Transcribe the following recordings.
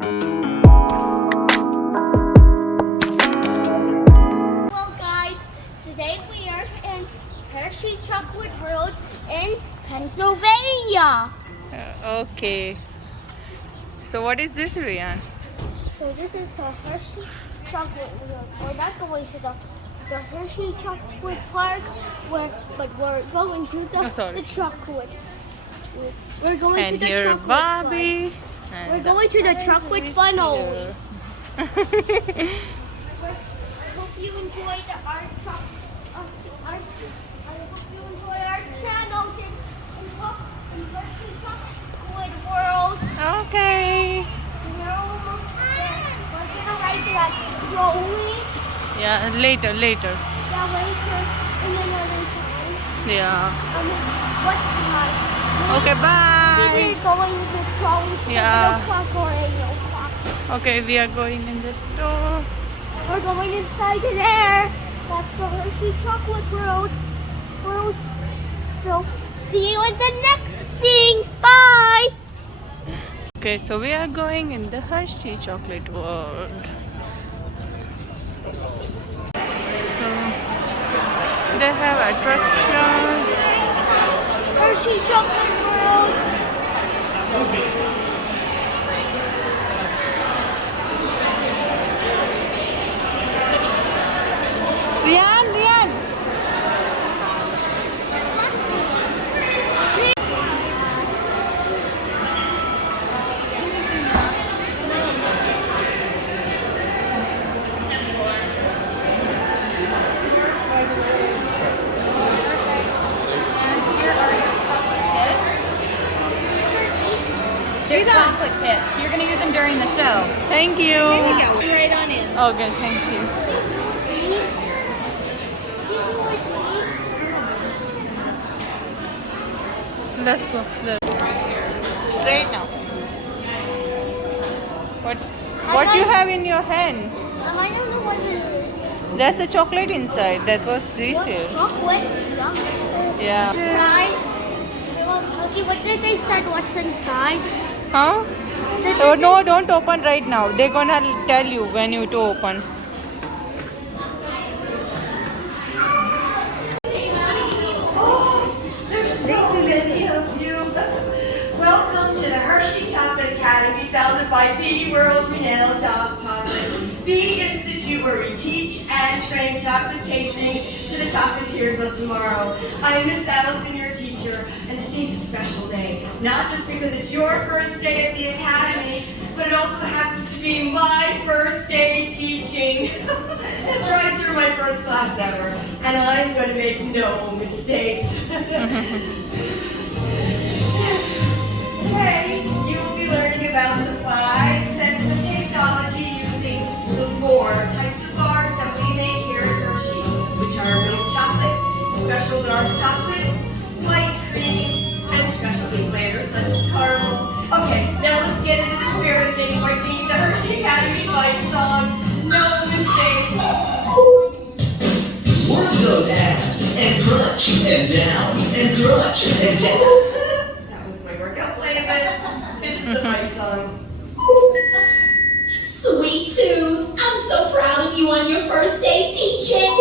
Well, guys, today we are in Hershey Chocolate World in Pennsylvania. Okay. So what is this, Rian? So this is a Hershey Chocolate World. We're not going to the Hershey Chocolate Park. We're going to the chocolate. We're going And to the here chocolate Bobby. Fun. We're going to the chocolate funnel. I hope you enjoyed our I hope you enjoy our channel in Hershey Chocolate World. Okay. We're gonna ride that trolley. Yeah, later. Yeah, later in another time. Yeah. What time? Okay, bye. We're going to the trolley. Yeah. 8 o'clock or 8 o'clock. Okay, we are going in the store. We're going inside there. That's the Hershey Chocolate World. So, see you in the next scene. Bye. Okay, so we are going in the Hershey Chocolate World. So, they have attractions. Hershey Chocolate World. Rian! They're chocolate kits. You're going to use them during the show. Thank you. Right on in. Okay, thank you. Let's go. Right now. What you have in your hand? I don't know what it is. There's a chocolate inside. That was this year. Chocolate? Yeah. Inside? Okay, what did they say? What's inside? Huh? Oh no, don't open right now. They're gonna tell you when you to open. There's so many of you. Welcome to the Hershey Chocolate Academy, founded by the world-renowned Dog Chocolate, the institute where we teach and train chocolate tasting to the chocolatiers of tomorrow. I'm Miss Allison, your teacher, and today's a special day. Not just because it's your first day at the academy, but it also happens to be my first day teaching. I'm trying through my first class ever, and I'm going to make no mistakes. Today, you will be learning about the 5 senses of tasteology using the 4 types of bars that we make here at Hershey, which are milk chocolate, special dark chocolate, white cream, and specialty flavors such as caramel. Okay, now let's get into the spirit of things by singing the Hershey Academy fight song, No Mistakes. Work those abs and crunch and down and crunch and down. That was my workout playlist. This is the fight song. Sweet Tooth, I'm so proud of you on your first day teaching.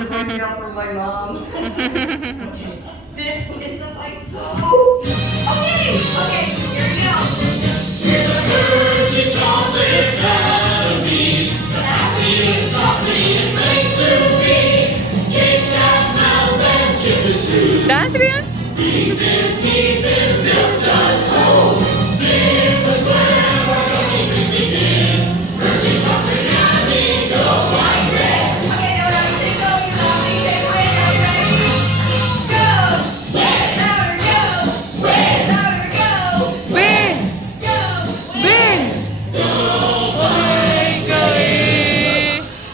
Voicemail from my mom. Okay, this is the fight song. Okay, here we go. In the Hershey's Chocolate Academy, the happiest chocolate place to be. Kit Kats, mouths, and kisses too. Dance, Rian? Pieces, milk just hold. This is where we're going to begin. Hershey Chocolate Academy, go white red. Okay, now when I say go, you mommy say wait. Are you ready? Go! Red, Louder, go! red, Louder, go! Win! Go! Win!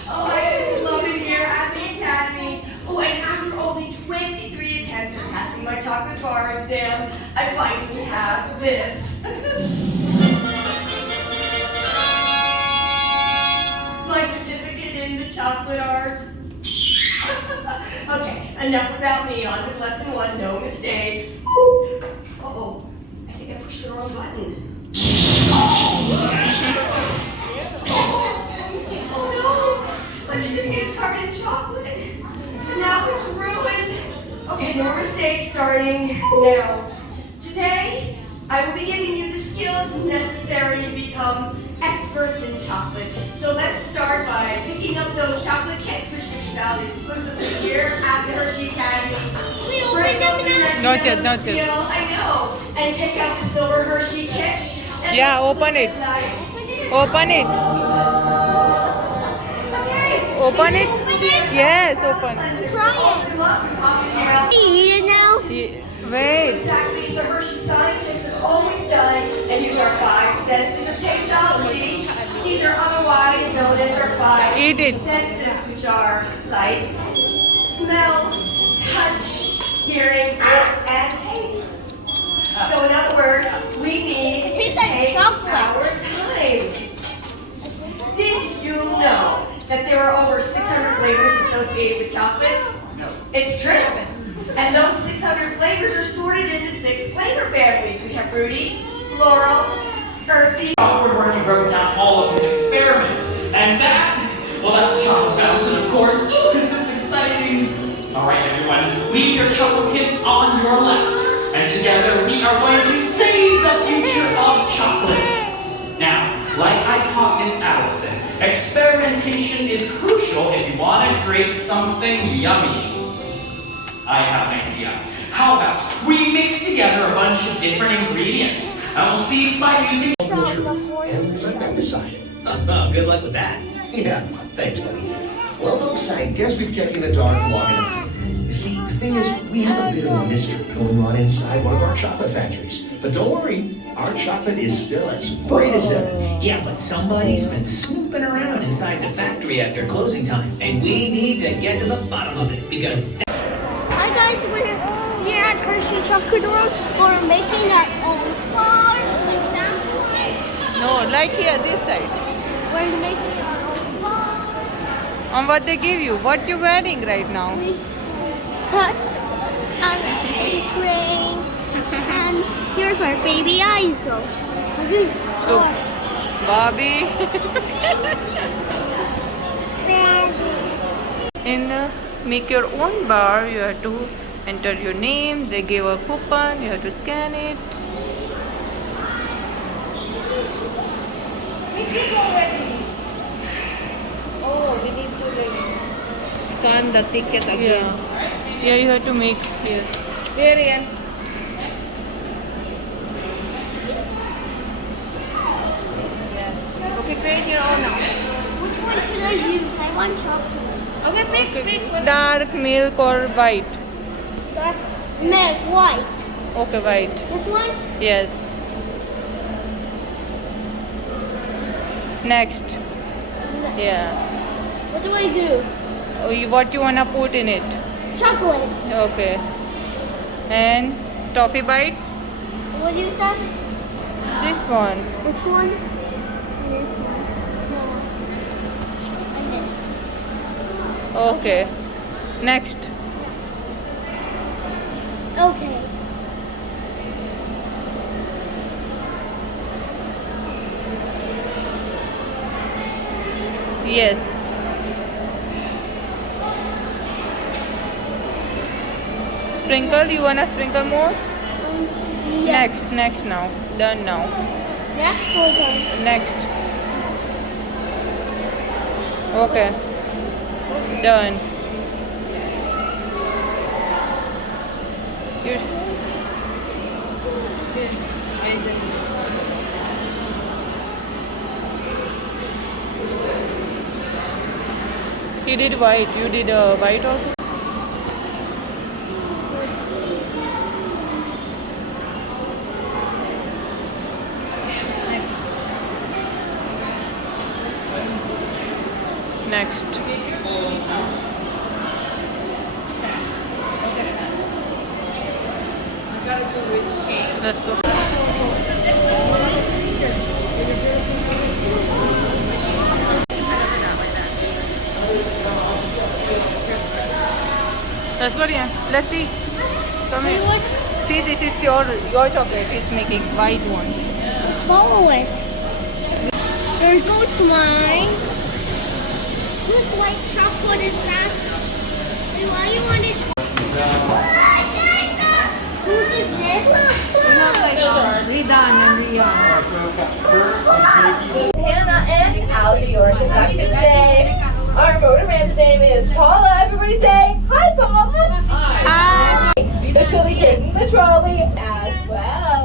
Oh, I just love it here at the academy. Oh, and after only 23 attempts at passing my chocolate bar exam, I finally have this. My certificate in the chocolate arts. Okay, enough about me. On with lesson 1, no mistakes. Uh-oh, I think I pushed the wrong button. morning. Now, today, I will be giving you the skills necessary to become experts in chocolate. So let's start by picking up those chocolate kits, which can be found exclusively here at the Hershey Academy. Break open that Not yet, yellow not yet. seal, I know, and take out the silver Hershey Kiss. And Yeah, open it. Open it. Open it. Yes, open. Can you eat it now? Wait. Exactly, the Hershey scientists have always done and use our 5 senses of tasteology. These are otherwise known as our 5 Eat it. senses, which are sight, smell, touch, hearing, and taste. So in other words, we need It to tastes like take chocolate. our time. Did you know that there are over 600 flavors associated with chocolate? No. It's true. And those 600 flavors are sorted into 6 flavor families. We have fruity, floral, earthy. Where he wrote down all of his experiments. And that, well, that's a chocolate fountain, of course. This is exciting. All right, everyone, leave your chocolate kits on your laps. And together we are going to save the future of chocolate. Now, like I taught Miss Allison, experimentation is crucial if you want to create something yummy. I have an idea. How about we mix together a bunch of different ingredients, and we'll see by using And let them decide. Good luck with that. Yeah, thanks, buddy. Well, folks, I guess we've kept you in the dark long enough. You see, the thing is, we have a bit of a mystery going on inside one of our chocolate factories. But don't worry, our chocolate is still as great as ever. Yeah, but somebody's been snooping around inside the factory after closing time, and we need to get to the bottom of it because. Hi guys, we're here at Hershey Chocolate World. We're making our own bar. Like that one. No, like here, this side. We're making our own bar. On what they give you? What you wearing right now? And a ring. And here's our baby Iso. Okay. So, Bobby. In make your own bar, you have to enter your name. They give a coupon. You have to scan it. Oh, we need to like scan the ticket again. Yeah, you have to make here. Here, Ian. Okay, create your own now. Which one should I use? I want chocolate. Okay, pick one. Dark milk or white? Dark milk, white. Okay, white. This one? Yes. Next. Yeah. What do I do? What you wanna put in it? Chocolate. Okay. And toffee bites? What do you say? This one. This one? And this one. No. And this. Okay. Next. Okay. Yes. Sprinkle, you wanna sprinkle more? Yes. Next now. Done now. Next or done? Next. Okay. Done. You He did white. You did white also? Next. Let's go. That's what, yeah. Let's see. Come here. See, this is your chocolate. It's making white one. Follow it. There goes mine. This white chocolate is that. Why you want it? Hannah and I'll be your conductor today. Our motorman's name is Paula. Everybody say hi, Paula. Hi. So she'll be taking the trolley as well.